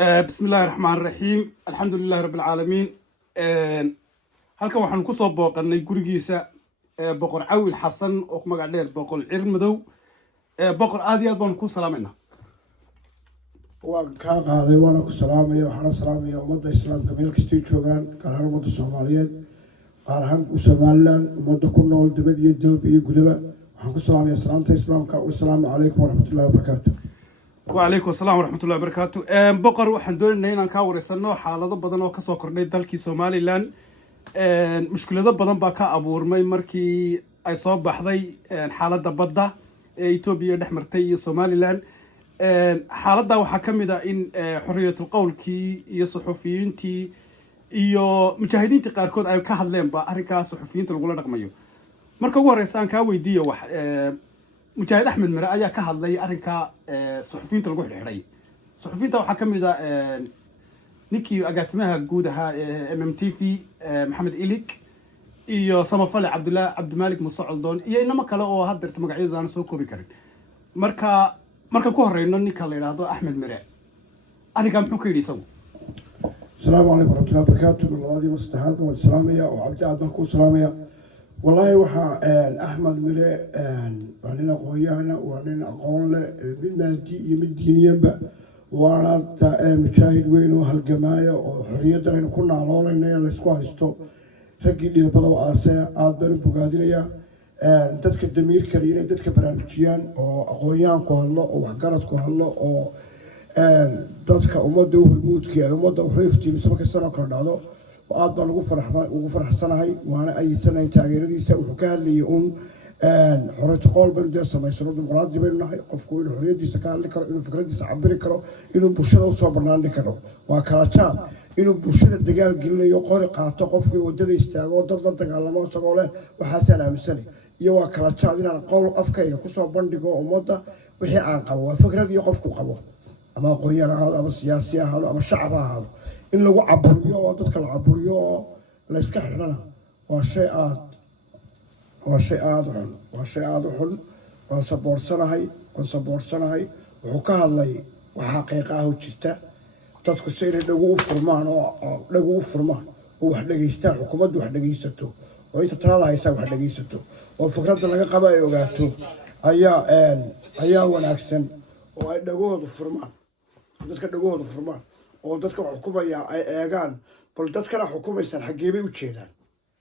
بسم الله الرحمن الرحيم الحمد لله رب العالمين halkan waxaan ku soo booqanay gurigiisa boqor Cawil Xasan oo magac dheer boqor Cirmadow boqor aad iyo aad baan ku salaamayna waan ka qaaday waana ku salaamaya waxaan salaamaya ummadda islaamka meel kasta ay joogaan gaar ahaan ummadda Soomaaliyeed gaar ahaan Soomaaliland ummadda ku nool dibad iyo dalb iyo gudaba waxaan ku salaamaya salaanta islaamka wa salaamu calaykum waraxmatullaahi wabarakaatuh وعليكم السلام ورحمة الله وبركاته بقر waxaan doonaynaa inaan ka wareysano xaalado badan oo ka soo kordhay dalkii Somaliland mushkilado badan baa ka abuurmay markii ay soo baxday xaaladda badda ee Ethiopia dhex martay iyo Somaliland xaaladda waxa kamid ah in xorriyatul qowlkii iyo suxufiyiintii iyo mujaahidiintii qaarkood ay ka hadleen ba arrinkaas suxufiyiinta lagu la dhaqmayo marka ugu horeysa aan ka weydiiyo wax مجاهد أحمد مرة أيها كهذا لي أرنكا صحفيين تلقوا حري صحفيين تلقوا حكم إذا نيكي أقسمها جودها MMTV محمد إليك إيو صمفلة عبد الملك مصعدون إيه إنما كلاو هذا ترتمج عيد أنا سوكو بكرين مركا كهرة إنه نيكا هذا أحمد مرة أرنكا محكي لي سو السلام عليكم ورحمة الله وبركاته من الله مستحاض والسلامية وعبد عبدكم سلامية والله وحا أحمد مري وأنا قويانا وأنا أقول بالمادي يمد دينيا وأنا مشاهد وين وهالجماعة وحرية إنه كنا على إنه الأسقاط استو رجل اللي بدو آسيا عبر بقادرية تذكر دمير كريم تذكر برامجيان وقويان كهلا وحجرات كهلا و تذكر أمده هرمود كي أمده وحيفتي مسمك السنة كردالو وأنا وفرح سنة وأنا أي سنة تغيير دي سووا كهل يوم حرية قول بين ما يصيرون ديمقراطية بيننا قفكوا إنه حرية دي سكان لكرو إنه فكرة دي سعبر كرو إنه برشة وصابرنا لكرو وكالتشان إنه برشة الدجال قلنا يقول قاطع قفكوا ودي يستعملوا ضد دجال ما سقوله وحسن عام السنة يوا كالتشان إن القول أفكار إنه كسر بندقوا ومدة وهي عن قبوا فكرة دي قفكوا قبوا أما قوينا هذا أما السياسية هذا أما الشعب هذا إن لو عبريو وضدك العبريو لا يسكح لنا وشيء حل وصبور سنة هاي وحكاها الله وحقيقة وجدته تذكر سير لقوا فرمان وواحد يستاهل حكومة واحد يستو وأنت ترى هاي سوى واحد يستو والفكرة اللي قبل يوقعتو أيا وناكسن ولقوا فرمان تذكر لقوا فرمان oo dadka xukuumaya ay eegaan bal dadkana xukuumaysan xageebay u jeedaan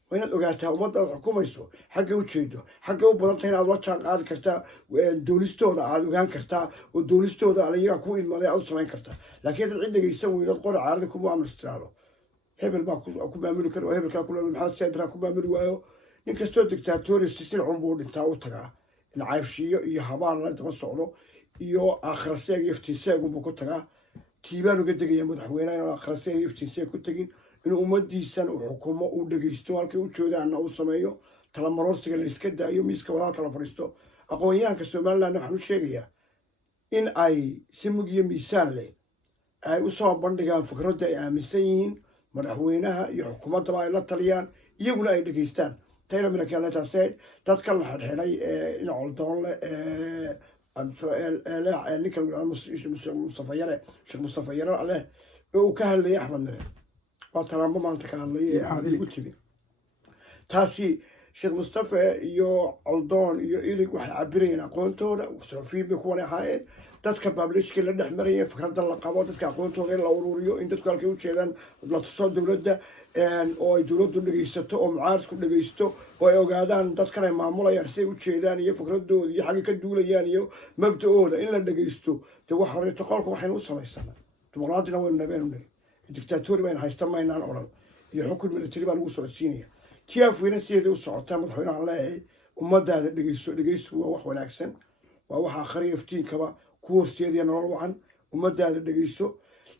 waa inaad ogaataa ummadda xukuumayso xagee u jeedo xagee u badan tahay inaad la jaan qaadi kartaa dowlistooda aad ogaan kartaa oo dowlistooda ayaga ku ilmaaday aad u samayn kartaa laakiin dad cid dhageysan weydo qor caalada kuma amristiraado hebel baa ku maamuli karo hebel ka kula maxaa saybra ku maamuli waayo nin kastoo dictatoriyad si cunbuu dhintaa u tagaa in caybshiyo iyo habaan la daba socdo iyo aakhiraseeg iyo iftiiseeg uu ku tagaa tiibaan uga degaya madaxweynaha inuu akhrasay iftiisay ku tagin inuu ummadiisan uu xukumo uu dhageysto halkay u joodaana uu sameeyo tala maroorsiga la iska daayo miiska wadaalka la fadhiisto aqoonyahanka Somaliland waxaan u sheegayaa in ay si mug iyo miisaan leh ay u soo bandhigaan fikradda ay aaminsan yihiin madaxweynaha iyo xukuumadda ay la taliyaan iyaguna ay dhageystaan tayna mina kale taasay dadka la xidhay in coldoon leh ninka Mustafa Yare Sheekh Mustafa Yare عليه وكهل لي أحمد مرة وترى ما أنت كهل لي هذه قلتلي تاسي شيخ مصطفى يو علدون يو إليك واحد عبرين أقونتونا وصرفين بيكون حائل تذكر بابليش كل النحمرية فكرة اللقبات تذكر أقونتو غير الأوروريو إن تذكر كيو تشيلان لا تصل دولة أو دولة اللي جيستو أو معارض كل اللي جيستو أو قاعدان تذكر معمولة يرسي وتشيلان يفكر الدول يحقق الدولة يعني مبدأونا إلا اللي جيستو توحر يتقالك وحين وصل السنة تمرادنا وين بيننا الدكتاتوري بين هايستما إنها الأورال يحكم من التريبان وصل السينية تياف وين سيدي وصعدتها مدحونا على ومدى هذا دقيس هو وح وناكسن ووح آخرين فتين كبا كورس سيدي نروح عن ومدى هذا دقيسو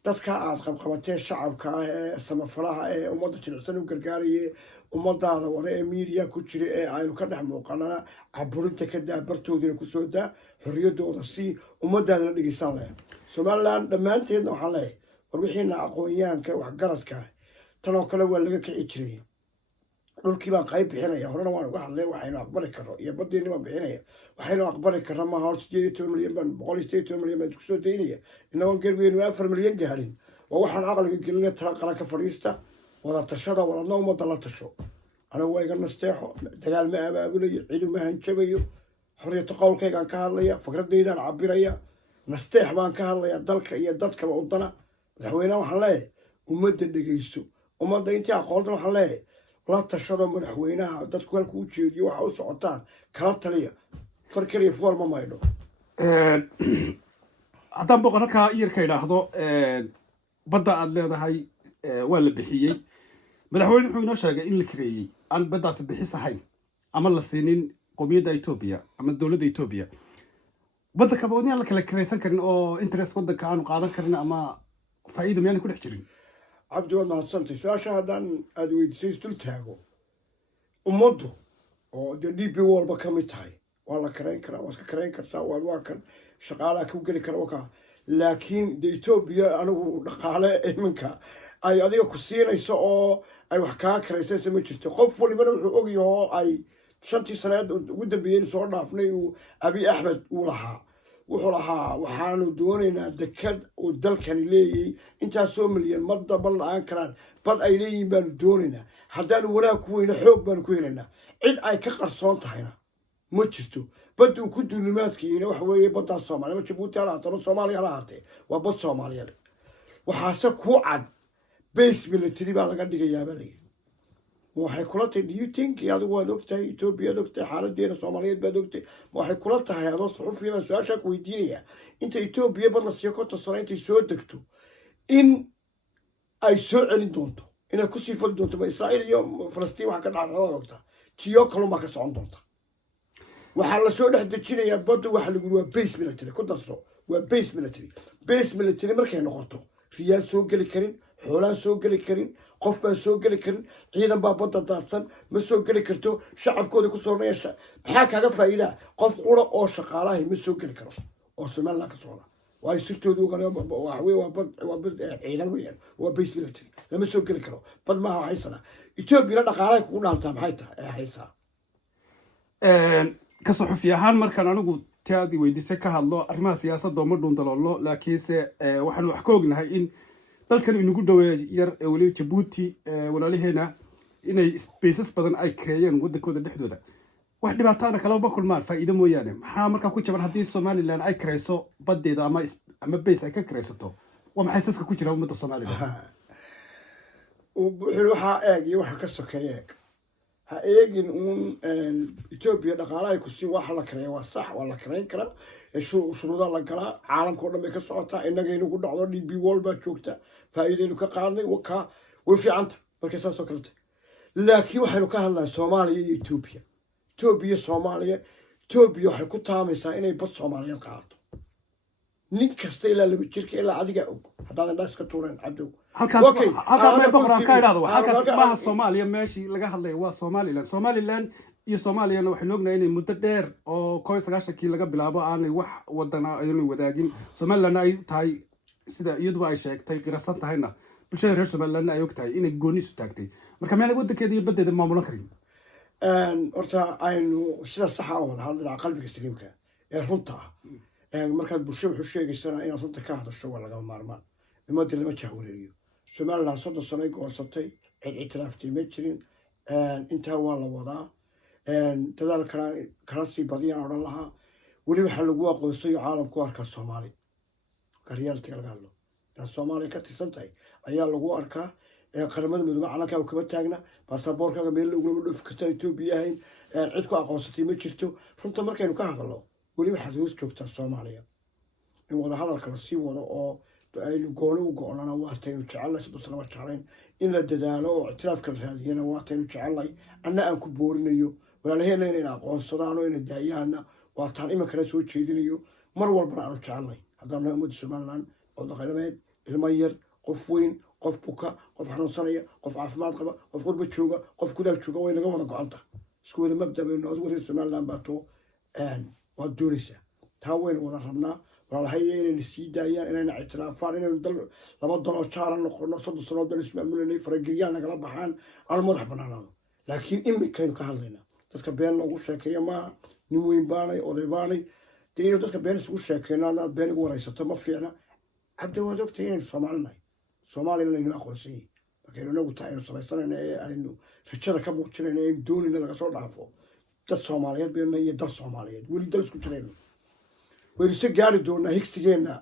تذكر عاد قبتين الشعب كسما فراها ومدى تلعسن وقرقارية ومدى هذا وراء ميديا كتشري عينو كده موقعنا عبرنت كده برتو دي كسودا حرية دورسي ومدى هذا دقيسان له Somaliland لما أنت هنا حلاي وروحينا أقويان كوحجرت كه تناقلوا ولا كعيشري dhulkii baan qayb bixinaya horena waan uga hadlay waxaynu aqbali karno iyo badeeni baan bixinaya waxaynu aqbali karnaa ma hor 18 milyan baan 118 milyan baan isku soo deynaya inagoo garweyn 4 milyan gaarin ووحن عقل قلنا ترى كفريستا ولا تشهد ولا نوم ولا تشو أنا وايقن نستيحو دجال ما أبولي عيدو ما هنشبيو حرية قول كي كان كهاليا فكرة ديدا عبيريا نستيح بان كهاليا دلك يا دتك وقدنا الحوينا وحلاي ومد الدقيسو ومد أنت عقولنا وحلاي لا تشهد من الحوينا دتك كل كوتشي دي وحوس عطان كلات ليا فركري فور ما يدو haddaan boqorka yarka idhaahdo badda aad leedahay waa la bixiyey madaxweyne wuxuu inoo sheegay in la kareeyey aan baddaasi bixis ahayn ama la siinin qowmiyadda Ethiopia ama dowladda Ethiopia badda kaboodni aan la kala kareysan karin oo interest waddanka aanu qaadan karin ama faa'iido miyaan ku dhex jirin عبد الله ما صنتي سؤال هذا أدويد سيستل تاجو ومضو أو دي بي وول بكمل تاي والله كرين كرا واسك كرين كرتا والواكن شغالة كوجري كروكا لكن دي توبيا أنا دقالة منك أي أديو كسينا يسوع أي وحكا كريسة سميتش تخوف اللي منهم حقوقي أي شنتي سنة ود بين صورنا فني أبي أحمد ولها وحولها وحانو دونينا دكاد ودلكن لي انت سو مليون مده بل aan karaan bal ay leeyihiin baan doonina hadaan wanaag ku weyn xoog baan ku helina cid ay ka qarsoon tahayna ma jirto badu ku duulimaadkiina wax weeye badda Soomaaliya ma Djibouti ala tan Soomaaliya la haatay waa bad Soomaaliyeed waxaase ku cad base military baa laga dhigayaa balay waxay kula tahay do you think adigu waad ogtahay Ethiopia ogtahay xaaladeena Soomaaliyeed baad ogtahay waxay kula tahay adoo suxufiina su'aasha ku weydiinaya inta Ethiopia bad la siiyo konta sano intay soo degto in ay soo celin doonto inay ku sii fal doonto Israa'iil iyo Falastiin waxa ka dhacay waa ogtahay tiyo kaluma ka socon doonta waxa la soo dhex dejinayaa badda waxa lagu waa base military ku darso waa base military markay noqoto riyaal soo gali karin xoolaha soo gali karin qof baa soo gali karin ciidan baa badda daadsan ma soo gali karto shacabkooda ku soo neesha maxaa kaaga faa'iida qof qura oo shaqaalaha ma soo gali karo oo Soomaaliland ka socda waa sirtoodu waa bad ciidan weeyaan waa base military lama soo gali karo bad ma haysana Ethiopia dhaqaalaha ku dhaantaa maxay tahay haysaa ka saxufi ahaan markaan anigu taadi weydiisay ka hadlo arrimaha siyaasadda ma dhuundaloolo laakiinse waxaan wax ka ognahay in dalkan inagu dhaweey yar wali Djibouti walaalaheena inay spaces badan ay kreeyeen wadankooda dhexdooda wax dhibaatana kala ba kulmaan faa'iido mooyaane maxaa markaa ku jaban hadii Somaliland ay kreyso badeeda ama base ay ka kreysato waa maxay saska ku jira ummadda Somaliland waxa eeg iyo waxa ka sokeeyay ha eegin Ethiopia dhaqaalaha ku si wax la kareeyo waa sax waa la kareyn kara shuruuda la gala caalamka oo dhan bay ka socotaa inaga inuu ku dhacdo DB World baa joogta faa'iido ka qaadnay waka way fiicanta markay soo kaltay laakiin waxaynu ka hadlaa Soomaaliya iyo Ethiopia waxay ku taamaysaa inay bad Soomaaliyeed qaadato nin kasta ilaa laba jirka ilaa adiga og haddaan dhaas ka tuuran cabdo halkaas ma boqoraan ka idhaado halkaas ma Soomaaliya meeshii laga hadlay waa Somaliland iyo Soomaaliyana waxay ognahay inay muddo dheer oo 1990kii laga bilaabo aanay wax wadana ay wadaagin Somaliland ay tahay sida iyadu ay sheegtay qirasan tahayna bulshada reer Somaliland ay ogtahay inay gooni isu taagtay marka meel wadankeeda iyo badeeda maamulan karin horta aynu sida sax ah wada hadlaa qalbiga saliimka ee runta markaad bulshada wuxuu sheegaysanaa inaad runta ka hadasho waa laga maarmaan imada lama jahwareeriyo Somaliland 30 sano ay go'ansatay cid itiraaftay ma jirin inta waa la wadaa dadaal kala sii badiyaan oran lahaa wali waxa lagu aqoonsay caalamku arka Soomaali qariyalta laga hadlo Soomaaliya ka tirsantahay ayaa lagu arkaa qaramada midowga calanka kuma taagna baasaboorkaaga meel lagu dhoof kasta Ethiopia ahayn cid ku aqoonsatay ma jirto runta markaynu ka hadalno wali waxa hoos joogta Soomaaliya in wada hadalka la sii wado oo aynu gooni u go'nana waa taynu jecelahay sidoo kale jecelayn in la dadaalo oo ictiraafka la raadiyana waa taynu jecelahay anna aan ku boorinayo walaalaheena inay aqoonsadaan oo inay daayana waa taan ima kala soo jeedinayo mar walba aan jecelahay haddana ummadda Somaliland oo dhaqaalameed ilmo yar qof weyn qof buka qof xanuunsanaya qof caafimaad qaba qof qurba jooga qof gudaha jooga way naga wada go'anta isku wada mabda baynu wada Somaliland baato waa doonaysa taa weyn wada rabnaa walaalahay inay sii daayaan inay ictiraafaan inay laba dalo jaaran noqono 3 sano bal ismaamulanay farageliyaan nagala baxaan aan madax banaanaado laakiin imikaynu ka hadlaynaa dadka been loogu sheekeeyo ma nin weyn baanay oday baanay dadka been isugu sheekeynaa been ugu waraysato ma fiicna cabdi waa doctor inay Soomaaliland soomaalina laynu aqoonsan yihin markaynu inagu tahay aynu samaysanayna ee aynu rajada ka muujinayna aynu doonayna laga soo dhaafo dad soomaaliyeed bayna iyo dal soomaaliyeed weli dal isku jirayno waynu se gaari doonaa higsigeenna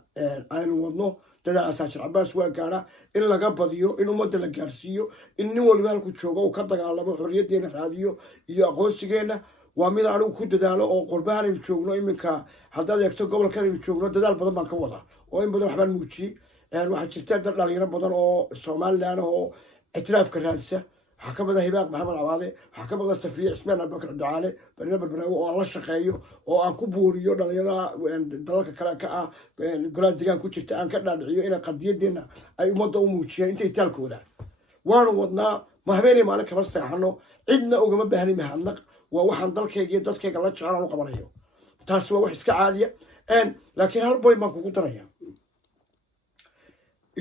aynu wadno dadaal taajir cabaas waa gaara in laga badiyo in ummadda la gaarsiiyo in nin waliba halku joogo uu ka dagaalamo xorriyaddeena raadiyo iyo aqoonsigeenna waa mid anigu ku dadaalo oo qurbahan aynu joogno iminka haddaad eegto gobolkan aynu joogno dadaal badan baan ka wadaa oo in badan waxbaan muujiyey waxaa jirta dad dhalinyaro badan oo somalilan oo ictiraafka raadisa waxaa ka mid ah hibaaq maxamed cabaade waxaa ka mid ah safiya cismaan abubakar ducaale barina barbaraawo oo aan la shaqeeyo oo aan ku buuriyo dhalinyarada dalalka kale ka ah golaha degaan ku jirta aan ka dhaadhiciyo inay qadiyadeena ay ummadda u muujiyaan intay taalkooda waanu wadnaa ma habeenay maalin kama seexano cidna ugama baahni mahadnaq waa waxaan dalkayga iyo dadkayga la jecel aan u qabanayo taasi waa wax iska caadiya laakiin hal boy baan kugu daraya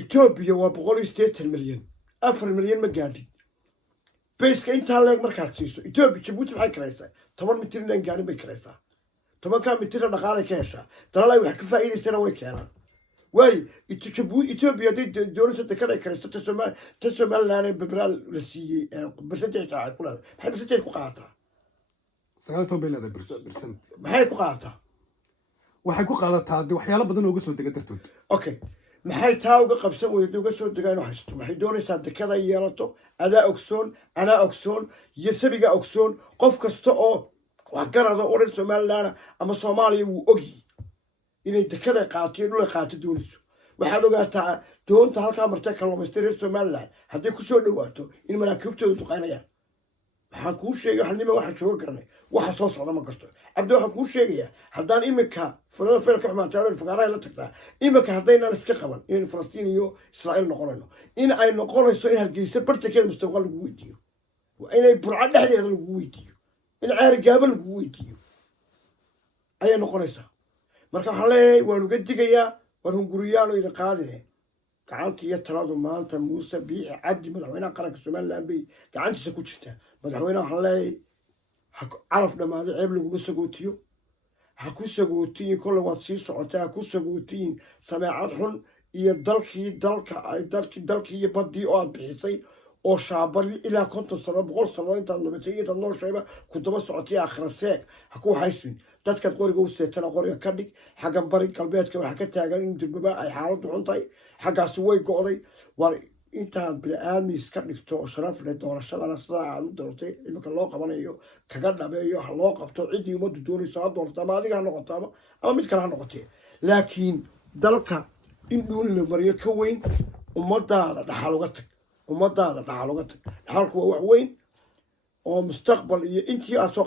etoobiya waa 180 milyan 4 milyan ma gaadhin bayska intaa leeg markaad siiso etoobiya jabuuti maxay karaysaa 10 mitir inaan gaadhin bay karaysaa 10 mitirna dhaqaalay ka heshaa dalal ay wax ka faa'iidaysana way keenaan waayo etoobiya hadday doonaysa dekada ay karayso ta somalilan ee bebraal la siiyey bersentage ay ku leedahay maxay bersentage ku qaadataa 9 bay leedahay percent maxay ku qaadataa waxay ku qaadataa waxyaalo badan oo uga soo dega dartood okay maxay taa uga qabsan weyda uga soo degaan haysto waxay doonaysaa dekada yeelato adaa ogsoon anaa ogsoon iyo sabiga ogsoon qof kasta oo wax garada oran somalilan ama soomaaliya wuu ogi inay dekada qaato iyo dhul qaato doonayso waxaad ogaataa doonta halkaa martay kalluumaysta reer somalilan hadday kusoo dhawaato in maraakiibtooda duqaynayaan waxaan kuu sheegay halnima waxaan jooga garanay waxa soo socda ma garto cabdi waxaan kuu sheegayaa haddaan iminka fulada feelka xumaantaa fagaaraha la tagtaa iminka haddaynaan iska qaban inaynu falastiin iyo israa'iil noqonayno in ay noqonayso in hargeysa bartankeeda mustaqbal lagu weydiiyo inay burco dhexdeeda lagu weydiiyo in ceeri gaaba lagu weydiiyo ayay noqonaysaa marka waxaan leeyahay waan uga digayaa waan hunguriyaano idin qaadine gacanta iyo taladu maanta muuse biixi cabdi madaxweynaha qaranka somalilan bay gacantiisa ku jirtaa madaxweynaha waxaan leeyahay calaf dhammaado ceeb laguma sagootiyo ha ku sagootiyin kolle waad sii socotaa ha ku sagootiyin sameecad xun iyo dalkii iyo baddii oo aad bixisay oo shaabal ilaa 50 sano 100 sano intaad nabatay iyo intaad nooshayba ku daba socotay aakhira seeg ha ku haysmin dadkaad qoriga u seetana qoriga ka dhig xaggan bari galbeedka waxaa ka taagan in durbaba ay xaaladdu xun tahay xaggaasi way go'day war intaad bini-aadmiis ka dhigto oo sharaf leh doorashadana sidaa aad u doortay iminka loo qabanayo kaga dhabeeyo ha loo qabto ciddii ummaddu doonayso ha doorto ama adiga ha noqoto ama mid kale ha noqotee laakiin dalka in dhuuni la mariyo ka weyn ummadaada dhaxal uga tag dhaxalku waa wax weyn oo mustaqbal iyo intii aad soo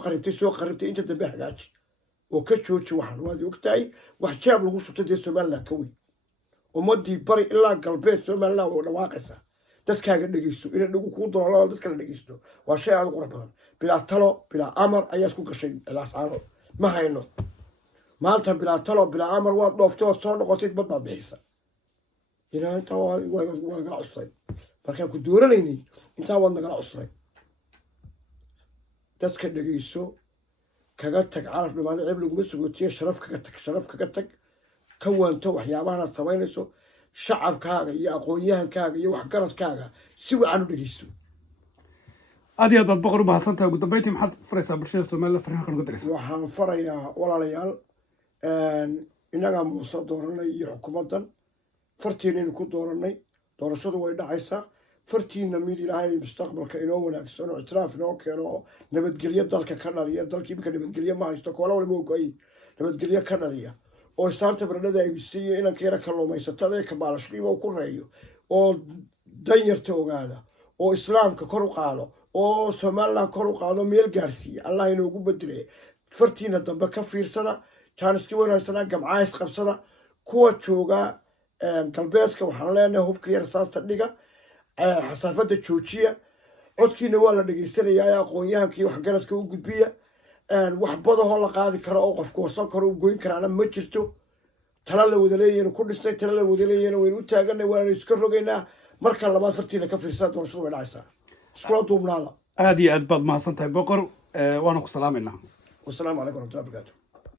qaribtay inta dambe hagaaji oo ka jooji waxaan waad ogtahay wax jaab lagu shubtay dee somalilan ka weyn ummadii bari ilaa galbeed somalilan way dhawaaqaysaa dadkaaga dhegeysto inay dhagu kuu doloolaa dadka la dhegeysto waa shay aad u qurux badan bilaa talo bilaa amar ayaad ku gashay laascaano ma hayno maanta bilaa talo bilaa amar waad dhooftay waad soo noqotay bad baad bixisa ilaa intaa waad nagala custay markaan ku dooranaynay intaa waad nagala custay dadka dhegeyso kaga tag calaf dhamaado ceeb laguma sagootiye sharaf kaga tag ka waanto waxyaabahan aad samaynayso shacabkaaga iyo aqoon-yahankaaga iyo waxgaradkaaga si wacan u dhegeyso aad iyo aad baad boqor u mahadsantahay ugu dambeyntii maxaad furaysaa bulshada somaliland fariinka uga diraysa waxaan farayaa walaalayaal innagaa muuse dooranay iyo xukuumaddan fartiinaynu ku dooranay doorashadu way dhacaysaa fartiina mid ilaahay mustaqbalka inoo wanaagsan oo ictiraaf inoo keeno oo nabadgelyo dalka ka dhaliya dalkii iminka nabadgelyo ma haysto koola waliba ogoy nabadgelyo ka dhaliya oo istaanta baradhada abisiiyo inanka yara kalluumaysatada ee kabaalashadiiba ku reeyo oo danyarta ogaada oo islaamka kor u qaado oo somaliland kor u qaado meel gaarsiiya allah inoogu bedele fartiina dambe ka fiirsada jaaniski wanaagsanaa gamcays qabsada kuwa jooga galbeedka waxaan leenahay hubka yar saasta dhiga xasaafadda joojiya codkiina waa la dhegeysanayaa aqoon-yahankii waxgaradka u gudbiya wax badahoo la qaadi karo oo qofku wasan karo u goyn karaana ma jirto tala la wada leeyahaynu ku dhisnay tala la wada leeyahayna waynu u taaganay waanu iska rogaynaa marka labaad fartiina ka fiirsada doorashadu way dhacaysaa iskula duubnaada aad iyo aad baad mahadsantahay boqor waana ku salaamaynaa wasalaamu calaykum waraxmatullahi wabarakaatu